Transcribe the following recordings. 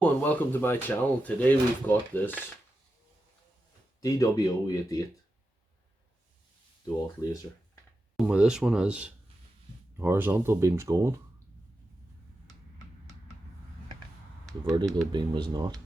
Hello and welcome to my channel. Today we've got this DW088 Dewalt Laser. And with this one is the horizontal beam's going, the vertical beam was not.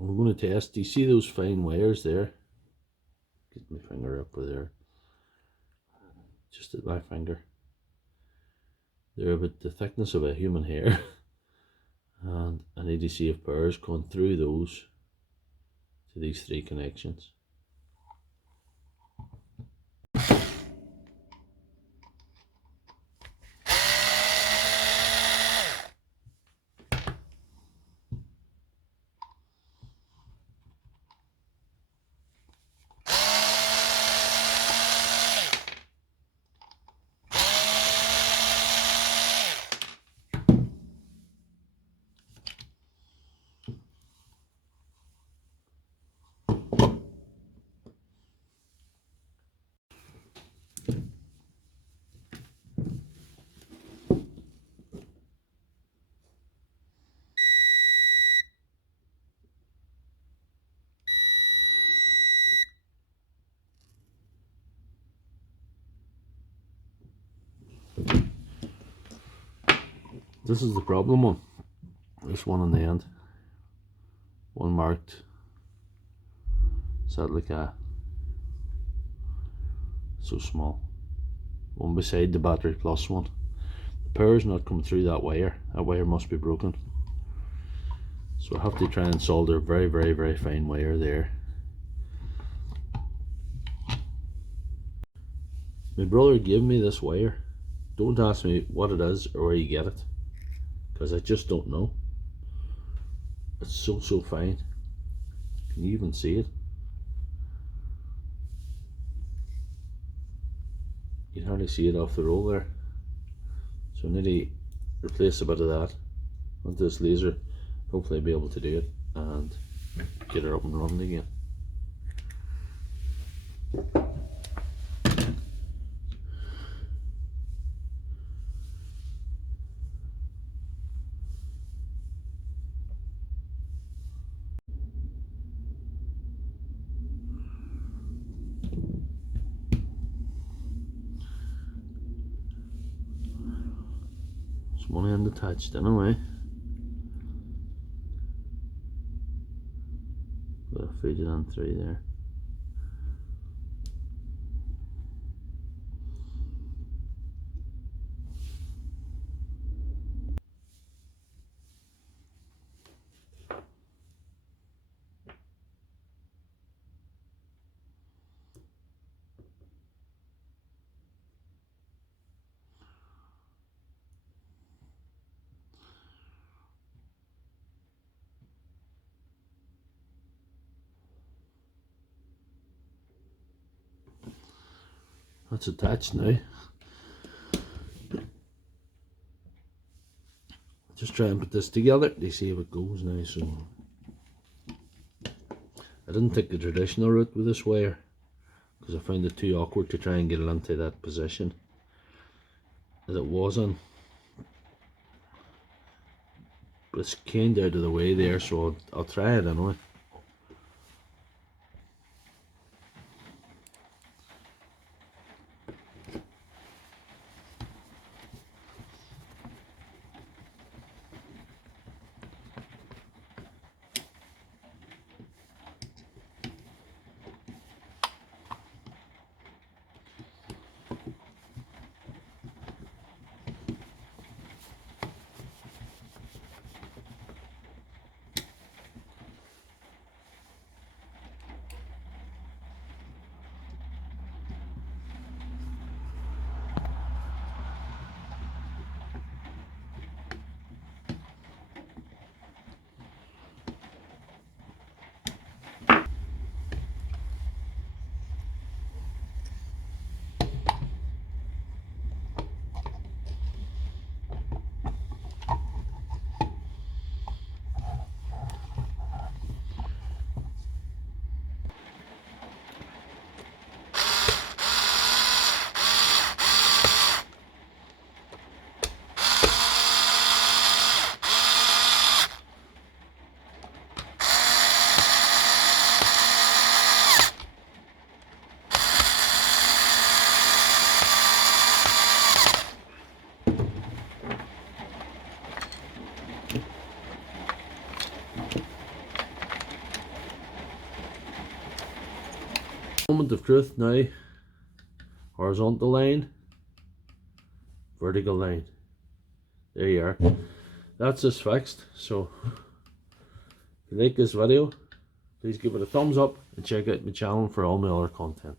We're going to test. Do you see those fine wires there? Get my finger up there. Just at my finger. They're about the thickness of a human hair. And I need to see if power is going through those to these three connections. This is the problem one. This one on the end. One marked like a so small. One beside the battery plus one. The power's not coming through that wire. That wire must be broken. So I have to try and solder very fine wire there. My brother gave me this wire. Don't ask me what it is or where you get it, because I just don't know. It's so fine. Can you even see it? You can hardly see it off the roll there. So I need to replace a bit of that with this laser. Hopefully I'll be able to do it and get her up and running again. There's one end attached anyway. Got a feed it on through there. That's attached now. Just try and put this together to see how it goes now. So I didn't take the traditional route with this wire because I found it too awkward to try and get it into that position as it was in. But it's kind out of the way there, so I'll try it anyway. Moment of truth now. Horizontal line, vertical line. There you are. That's just fixed. So if you like this video, please give it a thumbs up and check out my channel for all my other content.